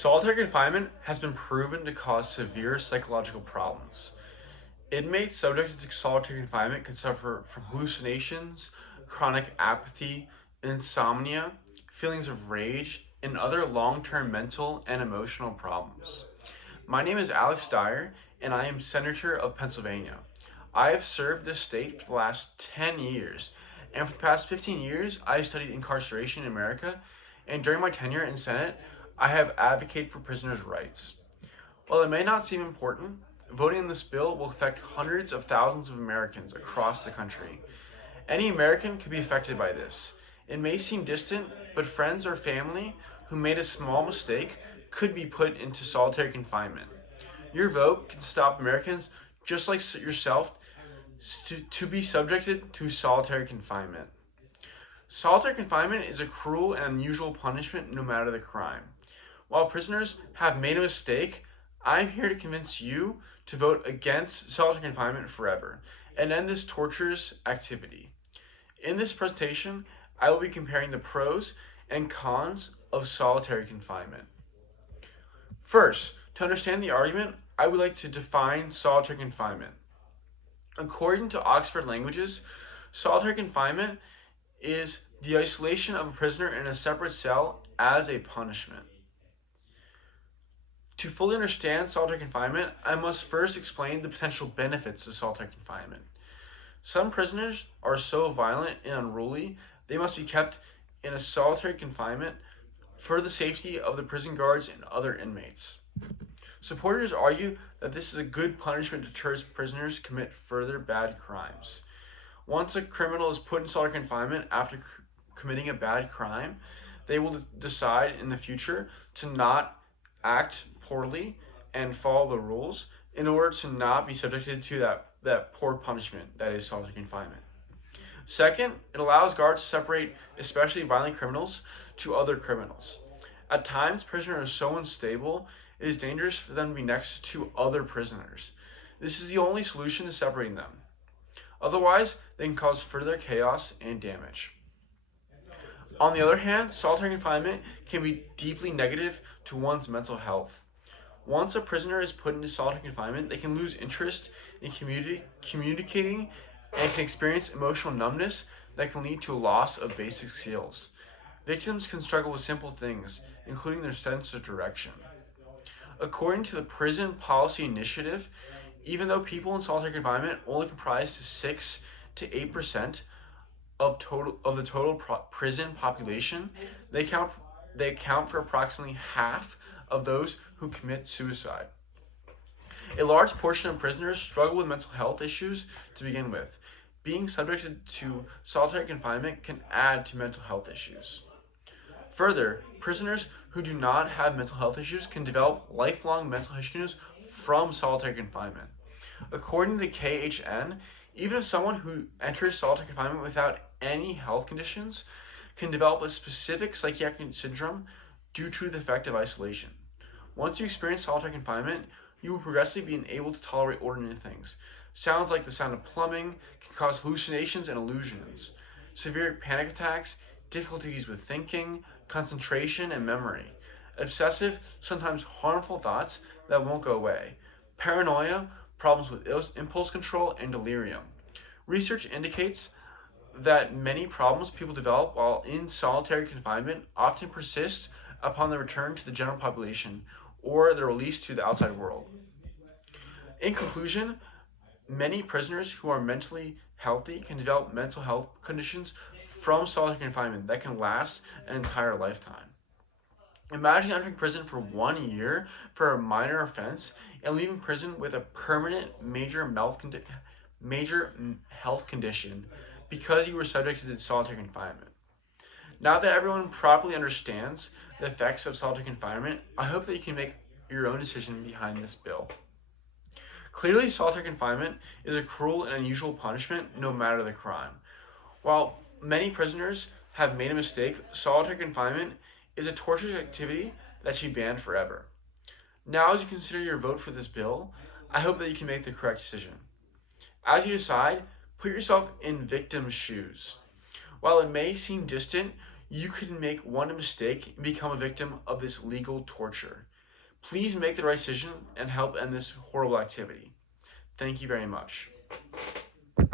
Solitary confinement has been proven to cause severe psychological problems. Inmates subjected to solitary confinement can suffer from hallucinations, chronic apathy, insomnia, feelings of rage, and other long-term mental and emotional problems. My name is Alex Dyer, and I am Senator of Pennsylvania. I have served this state for the last 10 years, and for the past 15 years, I have studied incarceration in America, and during my tenure in Senate, I have advocated for prisoners' rights. While it may not seem important, voting on this bill will affect hundreds of thousands of Americans across the country. Any American could be affected by this. It may seem distant, but friends or family who made a small mistake could be put into solitary confinement. Your vote can stop Americans just like yourself to be subjected to solitary confinement. Solitary confinement is a cruel and unusual punishment no matter the crime. While prisoners have made a mistake, I'm here to convince you to vote against solitary confinement forever and end this torturous activity. In this presentation, I will be comparing the pros and cons of solitary confinement. First, to understand the argument, I would like to define solitary confinement. According to Oxford Languages, solitary confinement is the isolation of a prisoner in a separate cell as a punishment. To fully understand solitary confinement, I must first explain the potential benefits of solitary confinement. Some prisoners are so violent and unruly, they must be kept in a solitary confinement for the safety of the prison guards and other inmates. Supporters argue that this is a good punishment to deter prisoners commit further bad crimes. Once a criminal is put in solitary confinement after committing a bad crime, they will decide in the future to not act poorly and follow the rules in order to not be subjected to that poor punishment that is solitary confinement. Second, it allows guards to separate especially violent criminals to other criminals. At times, prisoners are so unstable, it is dangerous for them to be next to other prisoners. This is the only solution to separating them. Otherwise, they can cause further chaos and damage. On the other hand, solitary confinement can be deeply negative to one's mental health. Once a prisoner is put into solitary confinement, they can lose interest in communicating and can experience emotional numbness that can lead to a loss of basic skills. Victims can struggle with simple things, including their sense of direction. According to the Prison Policy Initiative, even though people in solitary confinement only comprise 6 to 8% of the total prison population, they account for approximately half of those who commit suicide. A large portion of prisoners struggle with mental health issues to begin with. Being subjected to solitary confinement can add to mental health issues. Further, prisoners who do not have mental health issues can develop lifelong mental issues from solitary confinement. According to the KHN, even if someone who enters solitary confinement without any health conditions can develop a specific psychiatric syndrome due to the effect of isolation. Once you experience solitary confinement, you will progressively be able to tolerate ordinary things. Sounds like the sound of plumbing can cause hallucinations and illusions. Severe panic attacks, difficulties with thinking, concentration, and memory. Obsessive, sometimes harmful thoughts that won't go away. Paranoia, problems with impulse control, and delirium. Research indicates that many problems people develop while in solitary confinement often persist upon their return to the general population or their release to the outside world. In conclusion, many prisoners who are mentally healthy can develop mental health conditions from solitary confinement that can last an entire lifetime. Imagine entering prison for 1 year for a minor offense and leaving prison with a permanent major health condition because you were subjected to solitary confinement. Now that everyone properly understands the effects of solitary confinement, I hope that you can make your own decision behind this bill. Clearly, solitary confinement is a cruel and unusual punishment no matter the crime. While many prisoners have made a mistake, solitary confinement is a torturous activity that should be banned forever. Now, as you consider your vote for this bill, I hope that you can make the correct decision. As you decide, put yourself in victim's shoes. While it may seem distant, You could make one mistake and become a victim of this legal torture. Please make the right decision and help end this horrible activity. Thank you very much.